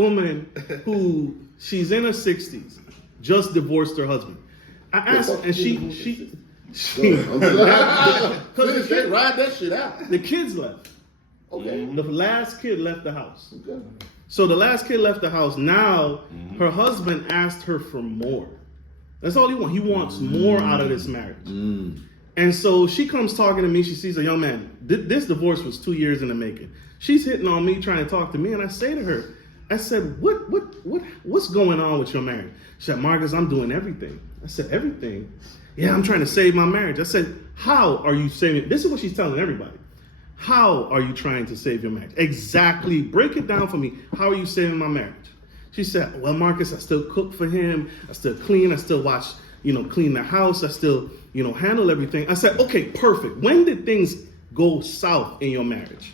woman who she's in her 60s, just divorced her husband. I asked, and she ride that shit out. The kids left. Okay. The last kid left the house. Okay. So the last kid left the house. Now her husband asked her for more. That's all he wants. He wants more out of this marriage. And so she comes talking to me. She sees a young man. This divorce was 2 years in the making. She's hitting on me, trying to talk to me, and I say to her, I said, what's going on with your marriage? She said, Marcus, I'm doing everything. I said, everything? Yeah, I'm trying to save my marriage. I said, how are you saving? This is what she's telling everybody. How are you trying to save your marriage? Exactly. Break it down for me. How are you saving my marriage? She said, well, Marcus, I still cook for him. I still clean. I still watch, clean the house. I still, handle everything. I said, okay, perfect. When did things go south in your marriage?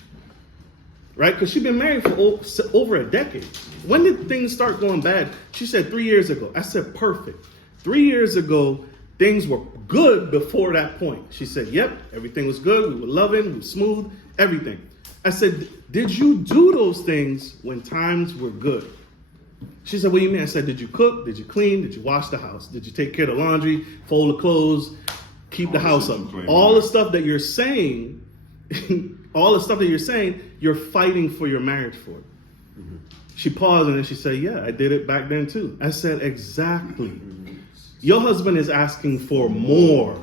Right? Because she's been married for over a decade. When did things start going bad? She said 3 years ago. I said, perfect. 3 years ago, things were good before that point. She said, yep, everything was good. We were loving, we were smooth, everything. I said, did you do those things when times were good? She said, what do you mean? I said, did you cook? Did you clean? Did you wash the house? Did you take care of the laundry, fold the clothes, keep the house up? All the stuff that you're saying, you're fighting for your marriage for. She paused and then she said, yeah, I did it back then too. I said, exactly. Your husband is asking for more,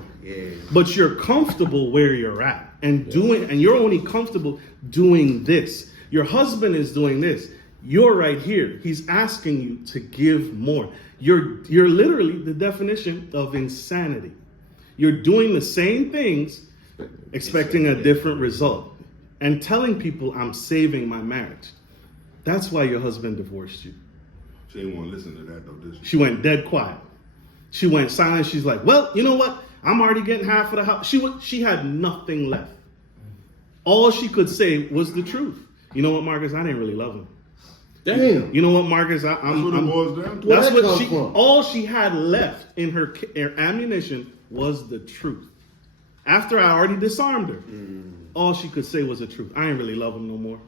but you're comfortable where you're at and you're only comfortable doing this. Your husband is doing this. You're right here. He's asking you to give more. You're literally the definition of insanity. You're doing the same things, expecting a different result, and telling people I'm saving my marriage. That's why your husband divorced you. She didn't want to listen to that though, did she? She went dead quiet. She went silent. She's like, well, you know what? I'm already getting half of the house. She had nothing left. All she could say was the truth. You know what, Marcus? I didn't really love him. Damn. You know what, Marcus? That's what it boils down to. That's what all she had left in her ammunition was the truth. After I already disarmed her, all she could say was the truth. I ain't really love him no more.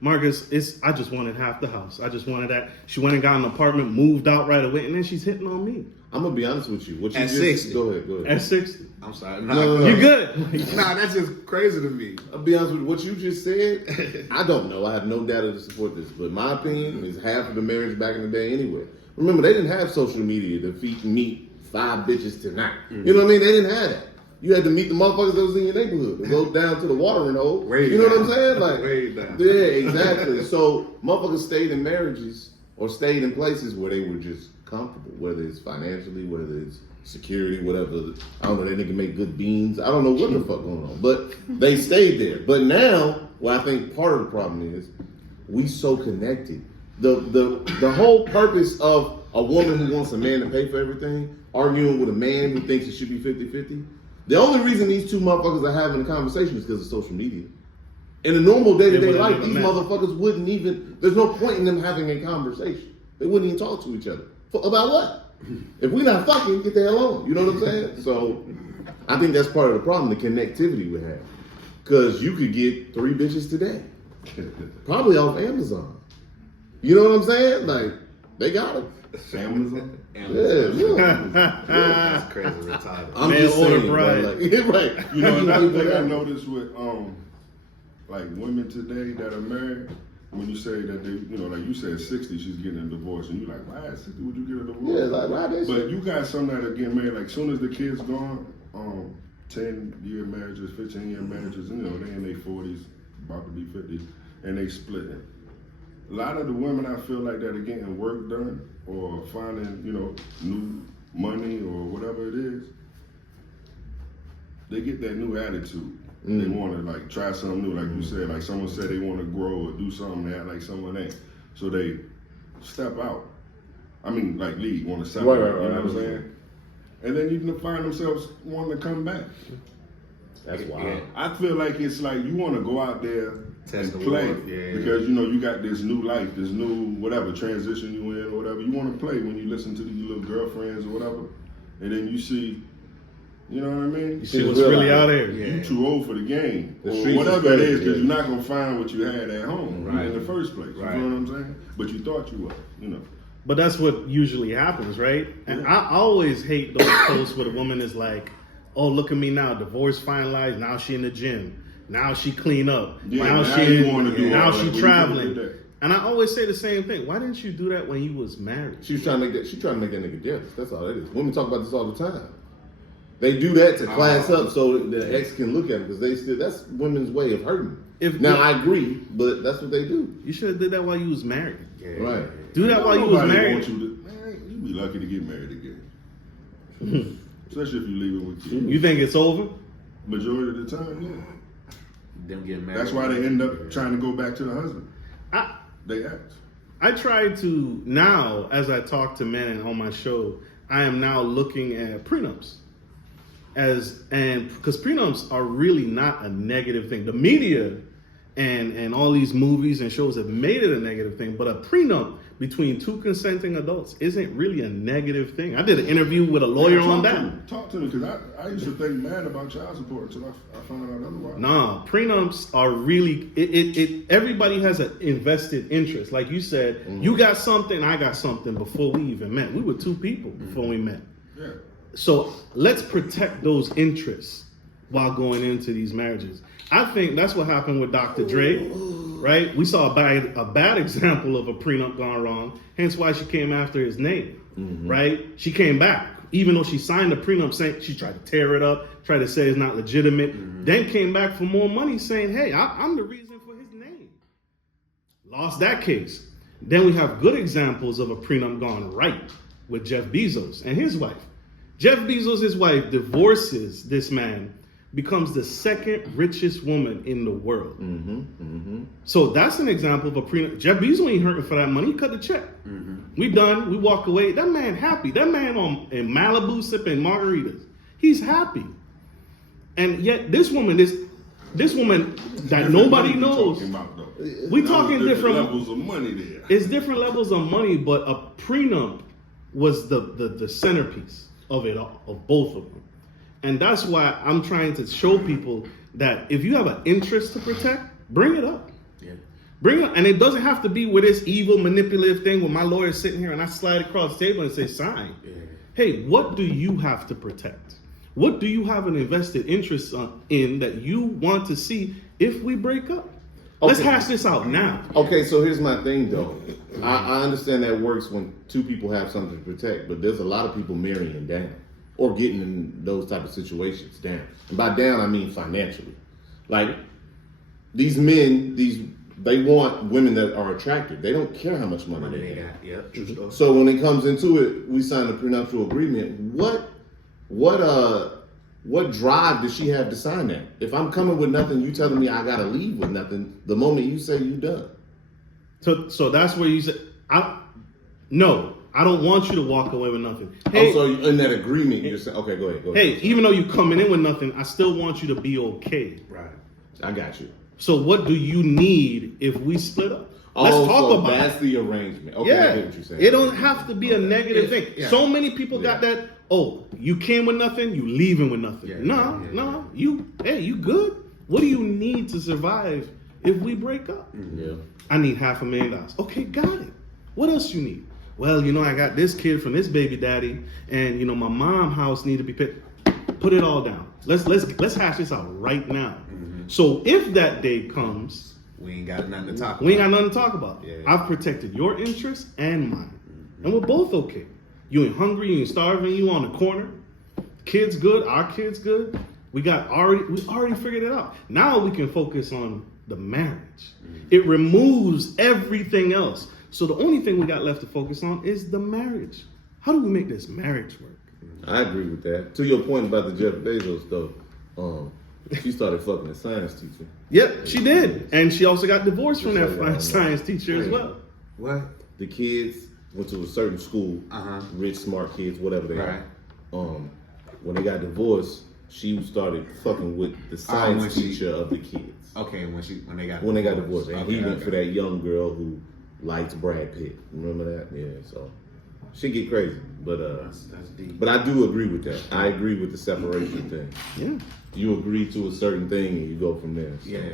Marcus, I just wanted half the house. I just wanted that. She went and got an apartment, moved out right away, and then she's hitting on me. I'm gonna be honest with you. What you At 60. Go ahead. At 60. I'm sorry. No. You're good. Nah, that's just crazy to me. I'll be honest with you. What you just said, I don't know. I have no data to support this, but my opinion is half of the marriage back in the day anyway. Remember, they didn't have social media to meet 5 bitches tonight. You know what I mean? They didn't have that. You had to meet the motherfuckers that was in your neighborhood and go down to the watering hole. You know what I'm saying? Like, way down. Yeah, exactly. So motherfuckers stayed in marriages or stayed in places where they were just comfortable, whether it's financially, whether it's security, whatever. I don't know, they nigga make good beans. I don't know what the fuck going on. But they stayed there. But now, what I think part of the problem is, we so connected. The whole purpose of a woman who wants a man to pay for everything, arguing with a man who thinks it should be 50-50, the only reason these two motherfuckers are having a conversation is because of social media. In a normal day-to-day life, these motherfuckers wouldn't even, there's no point in them having a conversation. They wouldn't even talk to each other. About what? If we're not fucking, get the hell on. You know what I'm saying? So, I think that's part of the problem, the connectivity we have. Because you could get 3 bitches today. Probably off Amazon. You know what I'm saying? Like, they got it. Amazon? Yeah. That's crazy retarded. I'm just saying, bride. like, right. You know, another thing I noticed with like women today that are married, when you say that they, like you said 60, she's getting a divorce, and you're like, why at 60 would you get a divorce? Yeah, like, why this? But you got some that are getting married, like soon as the kid's gone, 10-year marriages, 15-year marriages, they in their 40s, about to be 50, and they splitting. A lot of the women I feel like that are getting work done or finding, new money or whatever it is, they get that new attitude. They want to like try something new, like you said, like someone said they want to grow or do something that like someone ain't. So they step out. I mean, like leave, want to separate, right, you know what I'm saying? And then you can find themselves wanting to come back. That's wild. Yeah. I feel like it's like you want to go out there Test and the play water. Yeah. because you got this new life, this new whatever transition you in or whatever. You want to play when you listen to these little girlfriends or whatever, and then you see You know what I mean? She was really out there. You too old for the game, The or streets whatever it is is, because crazy, you're not gonna find what you had at home in the first place. You Right. know what I'm saying? But you thought you were, you know. But that's what usually happens, right? And I always hate those posts where the woman is like, "Oh, look at me now, divorce finalized. Now she in the gym. Now she clean up. Yeah, now now she you wanna do now all she that. traveling." Well, you And I always say the same thing. Why didn't you do that when you was married? She was trying to make that. She trying to make that nigga jealous. That's all it is. Women talk about this all the time. They do that to class up so the ex can look at them because they still. That's women's way of hurting. Now I agree, but that's what they do. You should have did that while you was married. Right. Do that while you was Nobody married. want you to, man, you be lucky to get married again. Especially if you leave it with kids. You think it's over? Majority of the time, yeah. Them getting married. That's why they end up trying to go back to the husband. I They ask. I try to now, as I talk to men on my show, I am now looking at prenups because prenups are really not a negative thing. The media and all these movies and shows have made it a negative thing, but a prenup between two consenting adults isn't really a negative thing. I did an interview with a lawyer on that. Talk to me, because I used to think mad about child support until I found out otherwise. Nah, prenups are really everybody has an invested interest. Like you said, you got something, I got something before we even met. We were two people before we met. Yeah. So let's protect those interests while going into these marriages. I think that's what happened with Dr. Dre, right? We saw a bad example of a prenup gone wrong, hence why she came after his name, right? She came back, even though she signed the prenup saying she tried to tear it up, tried to say it's not legitimate, then came back for more money saying, hey, I'm the reason for his name. Lost that case. Then we have good examples of a prenup gone right with Jeff Bezos and his wife. Jeff Bezos, his wife, divorces this man, becomes the second richest woman in the world. So that's an example of a prenup. Jeff Bezos ain't hurting for that money. He cut the check. We done. We walk away. That man happy. That man in Malibu sipping margaritas. He's happy. And yet this woman that nobody knows. We talking different levels of money there. It's different levels of money, but a prenup was the centerpiece of it all, of both of them. And that's why I'm trying to show people that if you have an interest to protect, bring it up. Yeah. Bring it up. And it doesn't have to be with this evil, manipulative thing where my lawyer's sitting here and I slide across the table and say, sign. Yeah. Hey, what do you have to protect? What do you have an invested interest in that you want to see if we break up? Let's hash this out now. Okay, so here's my thing though. I understand that works when two people have something to protect, but there's a lot of people marrying down or getting in those type of situations down. And by down, I mean financially. Like these men, they want women that are attractive. They don't care how much money they have. Yep. So when it comes into it, we sign a prenuptial agreement. What drive does she have to sign that? If I'm coming with nothing, you telling me I gotta leave with nothing. The moment you say you done. So that's where you say, no, I don't want you to walk away with nothing. Hey, So in that agreement, you're saying, okay, go ahead. Hey, even though you're coming in with nothing, I still want you to be okay. Right. I got you. So what do you need if we split up? Let's talk about that's it. the arrangement. Okay, I get what you're saying. It don't have to be a negative thing. Yeah. So many people got that. Oh, you came with nothing, you leaving with nothing. Yeah, No. You good? What do you need to survive if we break up? Yeah. I need $500,000. Okay, got it. What else you need? Well, I got this kid from this baby daddy, and my mom house need to be paid. Put it all down. Let's hash this out right now. So if that day comes, We ain't got nothing to talk about. we ain't got nothing to talk about. Yeah. I've protected your interests and mine, and we're both okay. You ain't hungry, you ain't starving, you on the corner. Kids good, our kids good. We already figured it out. Now we can focus on the marriage. It removes everything else. So the only thing we got left to focus on is the marriage. How do we make this marriage work? I agree with that. To your point about the Jeff Bezos though, she started fucking a science teacher. Yep, she did. And she also got divorced from that science teacher as well. What? The kids went to a certain school, rich, smart kids, whatever they Right. are. When they got divorced, she started fucking with the science teacher of the kids. Okay, when they got divorced, and he went for that young girl who likes Brad Pitt. Remember that? Yeah. So Shit get crazy. But That's deep. but I do agree with that. I agree with the separation thing. Yeah. You agree to a certain thing and you go from there. So. Yeah.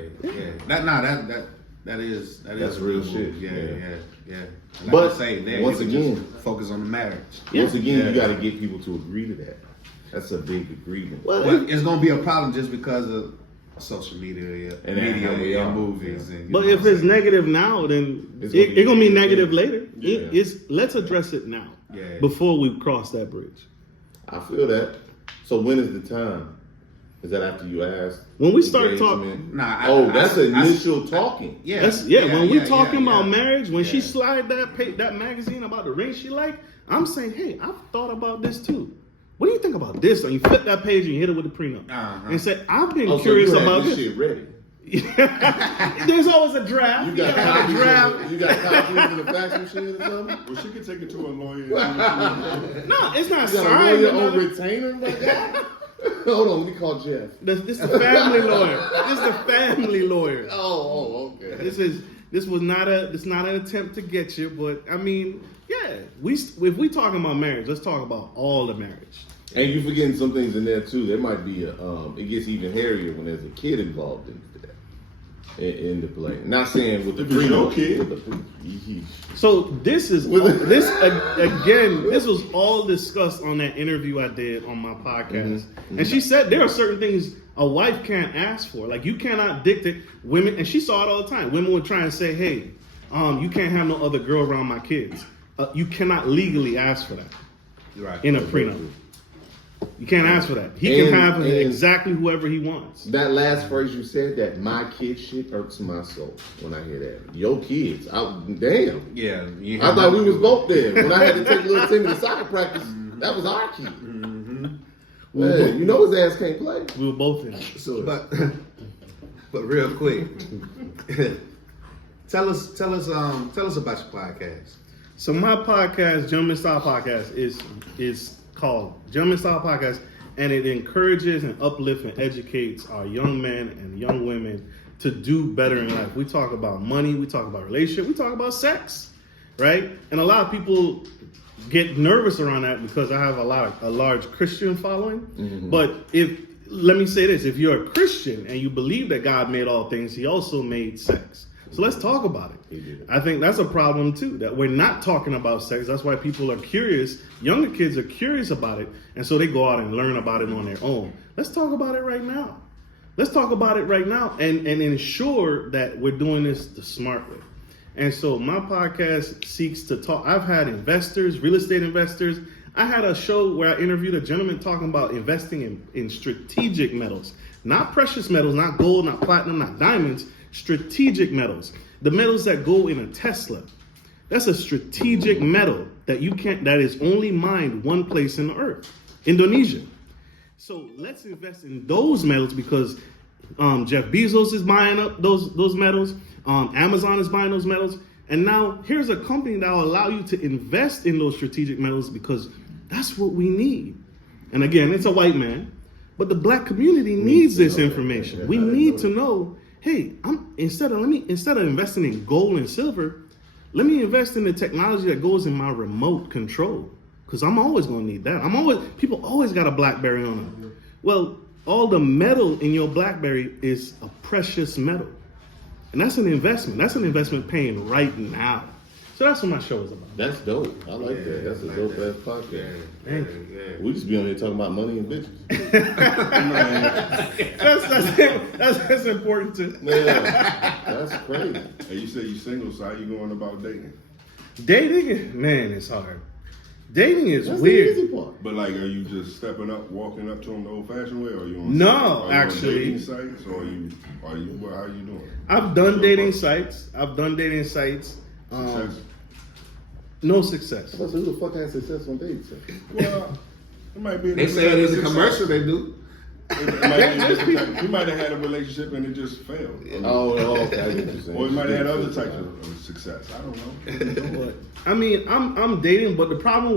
That's real shit. Yeah. And like But I say, there, once you can again- just focus on the marriage. Once again, you got to get people to agree to that. That's a big agreement. But it's gonna be a problem just because of social media And and movies. And, you But know if what I'm it's saying? negative now, then It's it's gonna be gonna be negative later. Yeah. Let's address it now, Yeah. before we cross that bridge. I feel that. So when is the time? Is that after you ask? When we start talking, Engagement? That's initial talking. Yeah. when we talking about yeah. marriage, when she Yeah. slide that magazine about the ring she like, I'm saying, hey, I've thought about this too. What do you think about this? And you flip that page and you hit it with the prenup, and say, I've been curious about this this. shit ready. There's always a draft. You got gotta copies. draft. You got copies in the fax machine or something. Well, she could take it to a lawyer. No, it's not You got a signed. lawyer on retainer like that? Hold on, let me call Jeff. This is the family lawyer. This is the family lawyer. Oh, okay. This was not an attempt to get you, but I mean, yeah, if we talking about marriage, let's talk about all the marriage. And you forgetting some things in there too. There might be it gets even hairier when there's a kid involved in the play. Not saying with the If it's your kid. So this was all discussed on that interview I did on my podcast. And she said there are certain things a wife can't ask for. Like you cannot dictate women, and she saw it all the time. Women would try and say, hey, you can't have no other girl around my kids. You cannot legally ask for that in a prenup. You can't ask for that. He can have exactly whoever he wants. That last phrase you said, that my kid shit hurts my soul when I hear that. Your kids. Damn. Yeah. I thought we was both there. When I had to take little Timmy to soccer practice, that was our kid. Man, you know his ass can't play. We were both in it. So, But real quick, tell us about your podcast. So my podcast, Gentleman Style Podcast, is called Gentleman Style Podcast, and it encourages and uplifts and educates our young men and young women to do better in life. We talk about money, we talk about relationship, we talk about sex, right? And a lot of people get nervous around that because I have a large Christian following. But let me say this, if you're a Christian and you believe that God made all things, he also made sex. So let's talk about it. I think that's a problem too, that we're not talking about sex. That's why people are curious. Younger kids are curious about it. And so they go out and learn about it on their own. Let's talk about it right now. Let's talk about it right now and ensure that we're doing this the smart way. And so my podcast seeks to talk. I've had investors, real estate investors. I had a show where I interviewed a gentleman talking about investing in strategic metals, not precious metals, not gold, not platinum, not diamonds, strategic metals. The metals that go in a Tesla. That's a strategic metal that that is only mined one place in the earth, Indonesia. So let's invest in those metals because Jeff Bezos is buying up those metals. Amazon is buying those metals. And now here's a company that will allow you to invest in those strategic metals because that's what we need. And again, it's a white man, but the black community needs this information. We need to know, hey, instead of investing in gold and silver, let me invest in the technology that goes in my remote control. Because I'm always gonna need that. People always got a BlackBerry on them. Well, all the metal in your BlackBerry is a precious metal. And that's an investment. That's an investment paying right now. So that's what my show is about. that's dope. I like that. That's a dope ass podcast. Yeah. We just be on here talking about money and bitches. That's important too. Yeah, that's crazy. And you say you single, so how you going about dating? Dating, man, it's hard. Dating is That's weird. the easy part. But like, are you just stepping up, walking up to them the old-fashioned way, or are you on? No, are you actually. on dating sites, or how are you doing? I've done dating sites. Success? No success. So who the fuck has success on dates? Well, it might be. They say it is a commercial they do. He might have had a relationship and it just failed. Oh, okay. I get what you're saying. Or he might have had other types of success. I don't know. But, I mean, I'm dating, but the problem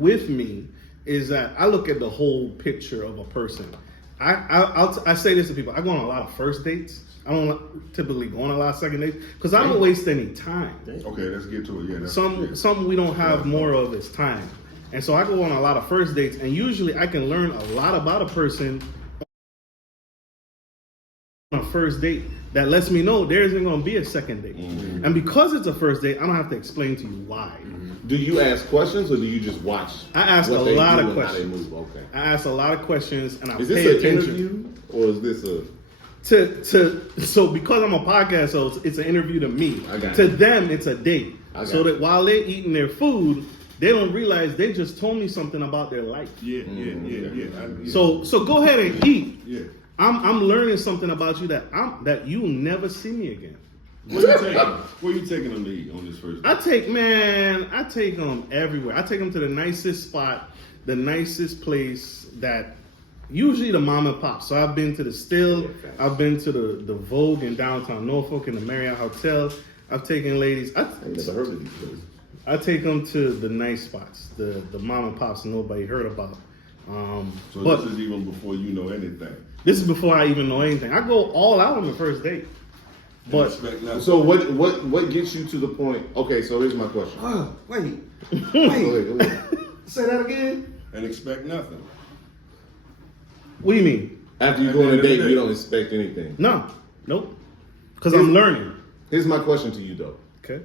with me is that I look at the whole picture of a person. I say this to people. I go on a lot of first dates. I don't typically go on a lot of second dates because I don't waste any time. Okay, let's get to it. Yeah, that's Something we don't have more of is time. And so I go on a lot of first dates, and usually I can learn a lot about a person on a first date that lets me know there isn't going to be a second date. Mm-hmm. And because it's a first date, I don't have to explain to you why. Do you ask questions or do you just watch? I ask a what they lot do of and how they questions. move? Okay. I ask a lot of questions, and I Is pay this an attention. interview or is this a? So because I'm a podcast host, it's an interview to me. I got To you. them, it's a date. I So got that while they're eating their food, they don't realize they just told me something about their life. yeah. So go ahead and eat. Yeah. I'm learning something about you that you'll never see me again. Where you taking them to eat on this first? I take them everywhere. I take them to the nicest spot, the nicest place that usually the mom and pop. So I've been to the Still, I've been to the Vogue in downtown Norfolk in the Marriott Hotel. I've taken ladies. I ain't never heard of these places. I take them to the nice spots, the mom and pops nobody heard about. So But this is even before you know anything. this is before I even know anything. I go all out on the first date. But Expect nothing. So what gets you to the point? Okay, so here's my question. Wait. Go ahead, go ahead. Say that again. And expect nothing. what do you mean? After you At go the on end a of the date, day. you don't expect anything. No, nope. Because I'm learning. Here's my question to you though. Okay.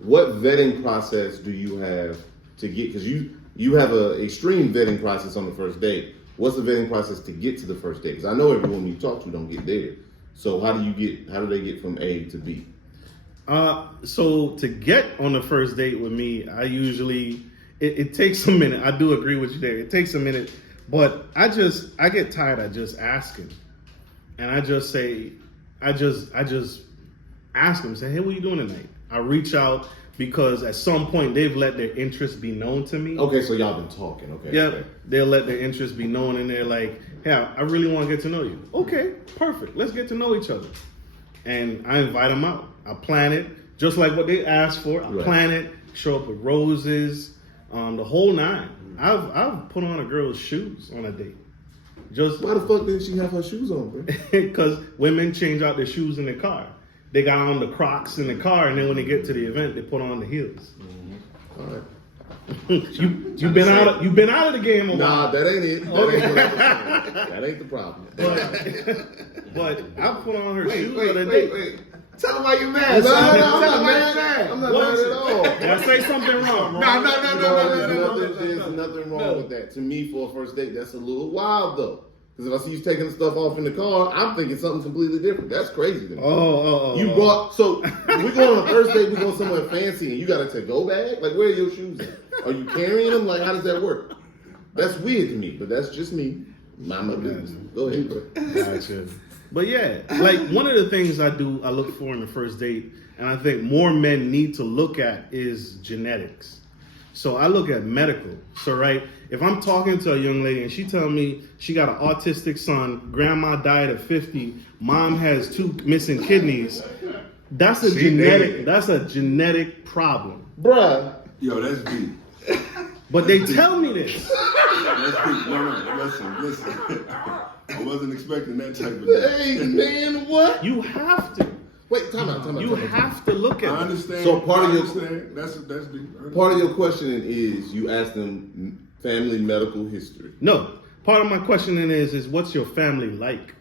What vetting process do you have to get? Because you have a extreme vetting process on the first date. What's the vetting process to get to the first date? Because I know every woman you talk to don't get there. So how do they get from A to B? So to get on the first date with me, I usually it takes a minute. I do agree with you there. It takes a minute, but I get tired of just asking, and I just ask them, say, hey, what are you doing tonight? I reach out because at some point they've let their interest be known to me. Okay, so y'all been talking. Okay. Yeah, Okay. they'll let their interest be known, and they're like, "Hey, I really want to get to know you." Okay, perfect. Let's get to know each other. And I invite them out. I plan it just like what they asked for. I Right. plan it. Show up with roses, the whole nine. I've put on a girl's shoes on a date, just Why the fuck didn't she have her shoes on, bro? because women change out their shoes in their car. They got on the Crocs in the car, and then when they get to the event, they put on the heels. All right. You've been out of the game a while. Nah, that ain't it. That ain't what I'm saying. That ain't the problem. But I put on her shoes Wait. on a date. Tell them why you mad. No, son. I'm Tell not them why mad. you mad. I'm not mad at all. Did I say something wrong? There's nothing wrong with that. To me, for a first date, that's a little wild though. Because if I see you taking the stuff off in the car, I'm thinking something completely different. That's crazy to me. You brought, so we go on a first date, we go somewhere fancy, and you got a to-go bag? Like, where are your shoes at? Are you carrying them? Like, how does that work? That's weird to me, but that's just me. Mind my business. Go ahead, bro. Gotcha. But yeah, like one of the things I look for in the first date, and I think more men need to look at is genetics. So I look at medical. So right, if I'm talking to a young lady and she tell me she got an autistic son, grandma died at 50, mom has 2 missing kidneys, that's a genetic problem. Bruh. Yo, that's deep. But they tell me this. That's deep. No, listen. I wasn't expecting that type of thing. Hey, man, what? You have to. Wait, time out. You have to look I at it. understand. So part of your- understand. That's deep. Part of your questioning is you ask them family medical history. No, part of my questioning is what's your family like?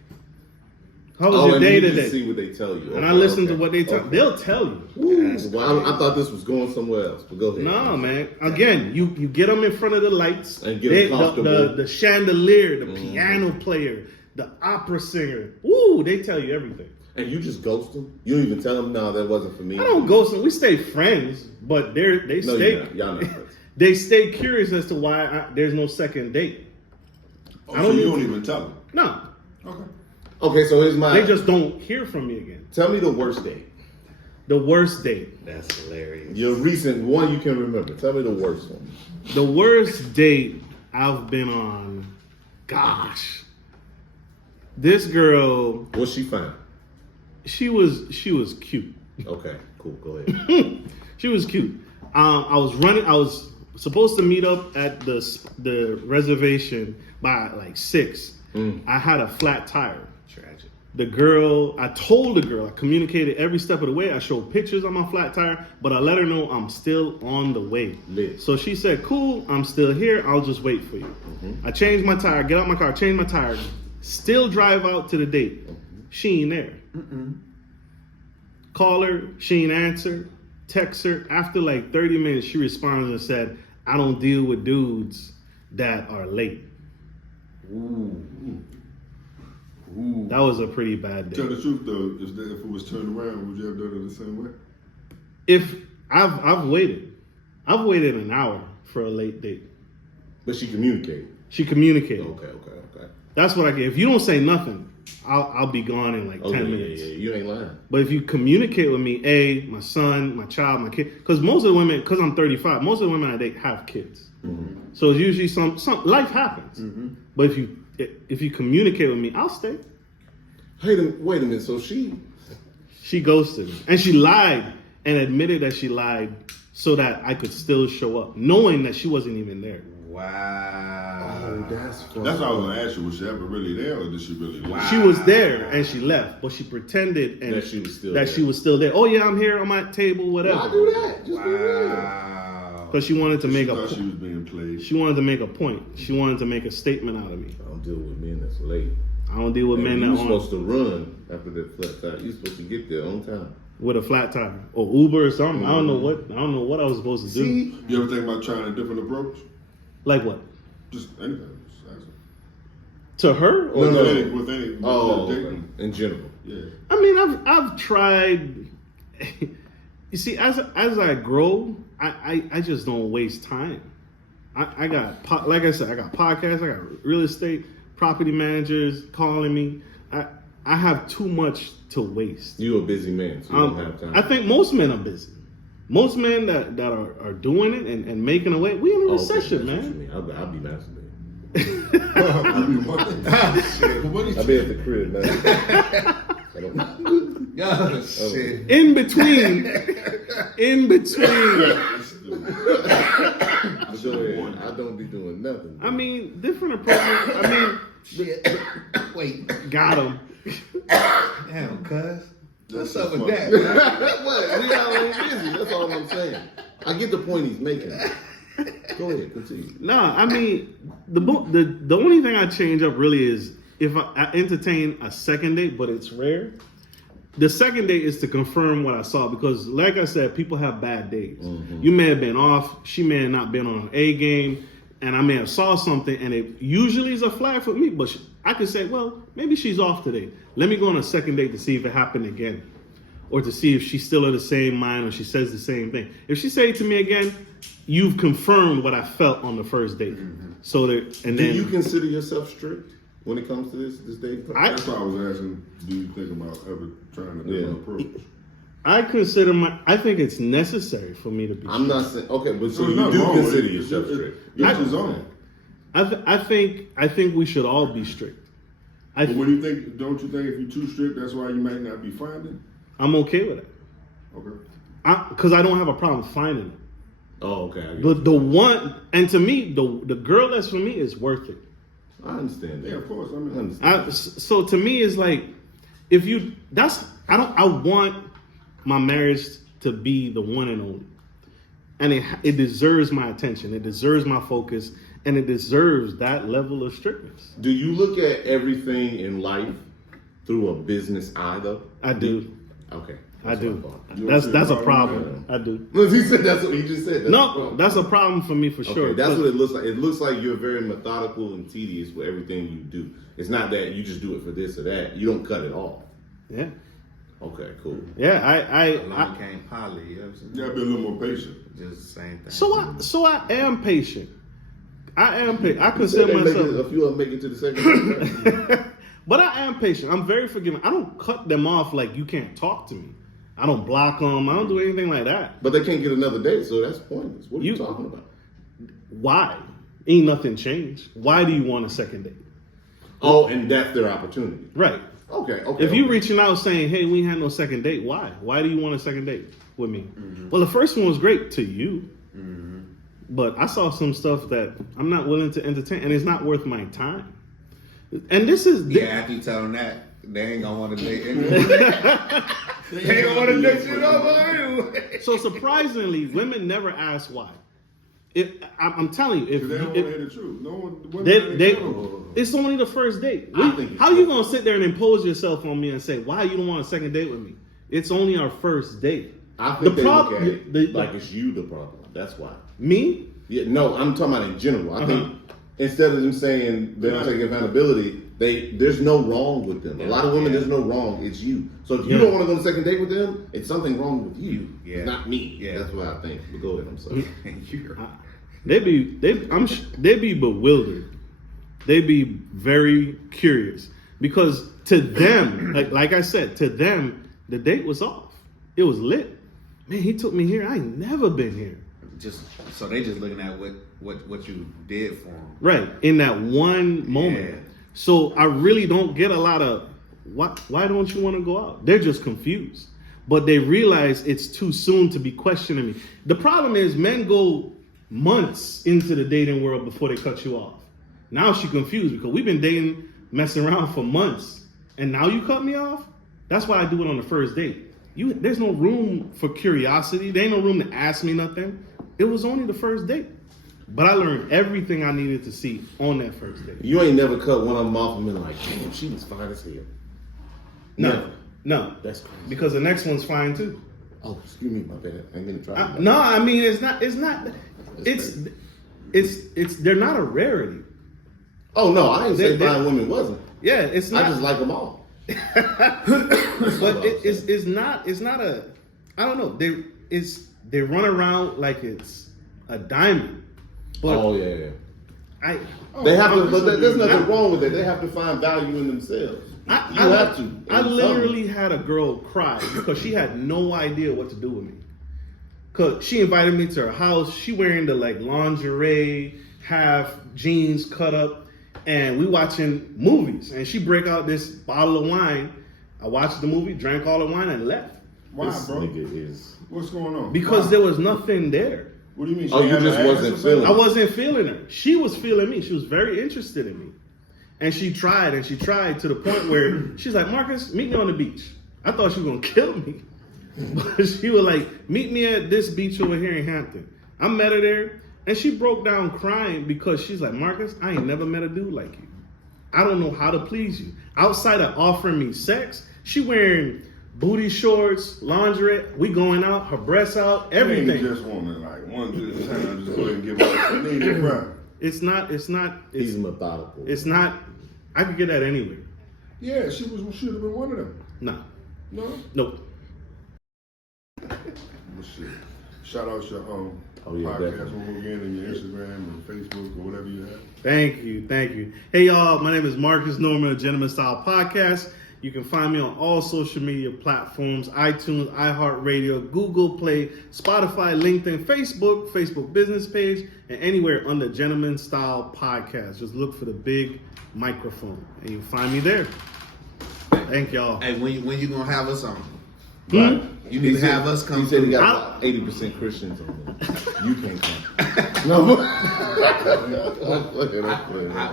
How was Oh, your and day you just today? see what they tell you. And Okay, I listen to okay. what they tell. Okay. They'll tell you. Well, I thought this was going somewhere else, but go ahead. No, man. Again, you get them in front of the lights, And get 'em comfortable. the chandelier, the piano player, the opera singer. Woo, they tell you everything. And you just ghost them? You don't even tell them, no, that wasn't for me. I don't ghost them. We stay friends, but they No, stay. you're not. Y'all not friends. They stay curious as to why there's no second date. Oh, so you don't even tell them. No, Okay. Okay, so here's my. they just don't hear from me again. Tell me the worst date. The worst date. That's hilarious. Your recent one you can remember. Tell me the worst one. The worst date I've been on. Gosh, this girl. What's she find? She was cute. Okay, cool. Go ahead. She was cute. I was supposed to meet up at the reservation by like 6, I had a flat tire. Tragic. I told the girl, I communicated every step of the way. I showed pictures on my flat tire, but I let her know I'm still on the way. Lit. So she said, cool, I'm still here. I'll just wait for you. I changed my tire, get out my car, change my tire, still drive out to the date. She ain't there. Call her, she ain't answer. Text her. After like 30 minutes, she responded and said, I don't deal with dudes that are late. That was a pretty bad day. Tell the truth though, if it was turned around, would you have done it the same way? If I've waited an hour for a late date. But she communicated. She communicated. Okay. That's what I get. If you don't say nothing, I'll be gone in like 10 minutes. Yeah, you ain't lying. But if you communicate with me, my son, my child, my kid, because most of the women, because I'm 35, most of the women I date have kids. So it's usually some life happens. But if you communicate with me, I'll stay. Wait a minute. So she ghosted me, and she lied and admitted that she lied so that I could still show up, knowing that she wasn't even there. Wow. Oh, that's funny. That's what I was gonna ask you. Was she ever really there, or did she really leave? She was there and she left, but she pretended and That she was still that there. she was still there. Oh yeah, I'm here on my table, whatever. Why do that? Just Wow. Because she wanted to make She a thought she was being played. she wanted to make a point. She wanted to make a statement out of me. I don't deal with men that's late. I don't deal with men You that supposed on to run after that flat tire. You supposed to get there on time. with a flat tire or Uber or something. I don't know what I was supposed to do. See? You ever think about trying a different approach? Like what? Just anything. Just asking. To her? Or No. With any Oh, dating. okay. In general. Yeah. I mean, I've tried. You see, as I grow, I just don't waste time. I got like I said, I got podcasts, I got real estate, property managers calling me. I have too much to waste. You're a busy man, so you don't have time. I think most men are busy. Most men that are doing it and making a way, we in a recession, man. I'll be masturbating. What I'll be at the crib, man. I don't know. Oh, shit. In between. I don't be doing nothing. I mean, different approaches. I mean, Shit. Wait. got him. Damn, cuz. What's up with that? What? We always busy. That's all I'm saying. I get the point he's making. Go ahead, continue. Nah, I mean, the only thing I change up really is if I entertain a second date, but it's rare. The second date is to confirm what I saw because, like I said, people have bad days. You may have been off, she may have not been on an A game, and I may have saw something, and it usually is a flag for me. But I could say, well, maybe she's off today. Let me go on a second date to see if it happened again, or to see if she's still of the same mind or she says the same thing. If she say it to me again, you've confirmed what I felt on the first date. So that, and Do then you consider yourself strict when it comes to this dating? That's why I was asking, do you think about ever trying a different approach? I think it's necessary for me to be. I'm not saying okay, but so There's you nothing do wrong with consider it. yourself It's- strict. It's his own. I think we should all be strict. But when you think, don't you think if you're too strict, that's why you might not be finding? I'm okay with it. Okay. Because I don't have a problem finding it. Oh, okay. I get The one, and to me, the girl that's for me is worth it. I understand that. Yeah, of course. I mean, I understand. So to me, it's like I want my marriage to be the one and only, and it deserves my attention, it deserves my focus, and it deserves that level of strictness. Do you look at everything in life through a business eye, though? I do. Okay. I That's do. what thought. That's a problem. I do. No, he said that's what he just said. That's a No, problem. that's a problem for me for sure. Okay, that's what it looks like. It looks like you're very methodical and tedious with everything you do. It's not that you just do it for this or that. You don't cut it off. Yeah. Okay, cool. Yeah. Along came Polly. You know what I'm saying? you gotta be a little more patient. Just the same thing. So I am patient. I consider myself. A few of them make it to the second. But I am patient. I'm very forgiving. I don't cut them off like you can't talk to me. I don't block them. I don't do anything like that. But they can't get another date, so that's pointless. What are you talking about? Why? Ain't nothing changed. Why do you want a second date? Oh, and that's their opportunity. Right. Okay. If you reaching out saying, hey, we ain't had no second date, why? Why do you want a second date with me? Well, the first one was great to you. But I saw some stuff that I'm not willing to entertain, and it's not worth my time. And this is Yeah, after you tell them that, they ain't gonna want to date anyway. They ain't gonna want to date you no more anyway. so surprisingly, women never ask why. I'm telling you, if They don't want to hear the truth. No one. Women they, ain't coming. it's only the first date. I think it's How you gonna sit there and impose yourself on me and say why you don't want a second date with me? It's only our first date. I think The they prob- look at it the- like it's you the problem. That's why. Me? Yeah, no, I'm talking about in general. I think instead of them saying they don't take accountability, there's no wrong with them. A lot of women, there's no wrong. It's you. So if you don't want to go on a second date with them, it's something wrong with you. Yeah. Not me. Yeah. That's what I think. But go ahead. I'm sorry. They be bewildered. They be very curious because to them, like I said, to them the date was off. It was lit. Man, he took me here. I ain't never been here. Just so they just looking at what you did for them. Right in that one moment. Yeah. So I really don't get a lot of why don't you want to go out? They're just confused, but they realize it's too soon to be questioning me. The problem is men go months into the dating world before they cut you off. Now she confused because we've been dating, messing around for months, and now you cut me off. That's why I do it on the first date. There's no room for curiosity. There ain't no room to ask me nothing. It was only the first date. But I learned everything I needed to see on that first date. You ain't never cut one of them off and been like, damn, she was fine as hell. No. That's crazy. Because the next one's fine too. Oh, excuse me, my bad. I ain't gonna try. No, I mean it's not. They're not a rarity. Oh no, I ain't say They- fine women wasn't. Yeah, it's not. I just like them all. But it's not a. I don't know. They run around like it's a diamond. But Oh yeah. I They have to, but there's nothing wrong with it. They have to find value in themselves. You have to. I literally had a girl cry because she had no idea what to do with me. Cause she invited me to her house. She wearing the like lingerie, half jeans cut up, and we watching movies. And she break out this bottle of wine. I watched the movie, drank all the wine, and left. Why, This bro? nigga is. What's going on? Because Why? there was nothing there. What do you mean? Oh, She you had just an ass wasn't or something? feeling I wasn't feeling her. She was feeling me. She was very interested in me. And she tried to the point where she's like, Marcus, meet me on the beach. I thought she was going to kill me. But she was like, meet me at this beach over here in Hampton. I met her there, and she broke down crying because she's like, Marcus, I ain't never met a dude like you. I don't know how to please you. Outside of offering me sex, she wearing booty shorts, lingerie, we going out, her breasts out, everything. You just want to like one good time, just go ahead and give her a need to cry. It's not, He's methodical. it's not, I could get that anywhere. Yeah, should have been one of them. No. No, Nope. well, shit. Shout out your yeah, podcast definitely. over again and your Instagram and Facebook or whatever you have. Thank you. Hey y'all, my name is Marcus Norman of Gentleman Style Podcast. You can find me on all social media platforms, iTunes, iHeartRadio, Google Play, Spotify, LinkedIn, Facebook business page, and anywhere under Gentleman Style Podcast. Just look for the big microphone and you'll find me there. Thank y'all. Hey, when you gonna have us on? Right. You need to have us come He said he through. got 80% Christians on there. You can't come. No.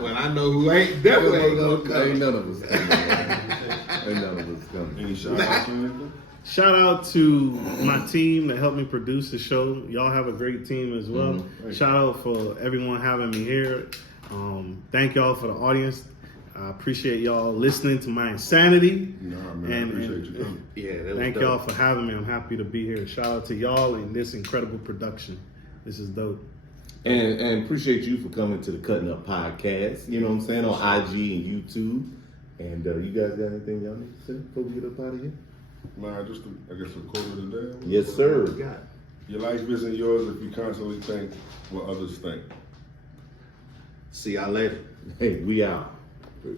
When I know who ain't, definitely ain't gonna come. Ain't none of us coming. Ain't none of us coming. Any shout outs or anything? Shout out to my team that helped me produce the show. Y'all have a great team as well. Shout out for everyone having me here. Thank y'all for the audience. I appreciate y'all listening to my insanity. Nah, man, I appreciate you coming. Yeah, that was Thank dope. y'all for having me. I'm happy to be here. Shout out to y'all and this incredible production. This is dope. And appreciate you for coming to the Cutting Up Podcast. You know what I'm saying? On IG and YouTube. And you guys got anything y'all need to say before we get up out of here? Nah, just I guess a quote of the day. Yes, sir. Your life isn't yours if you constantly think what others think. See y'all later. Hey, we out. Peace.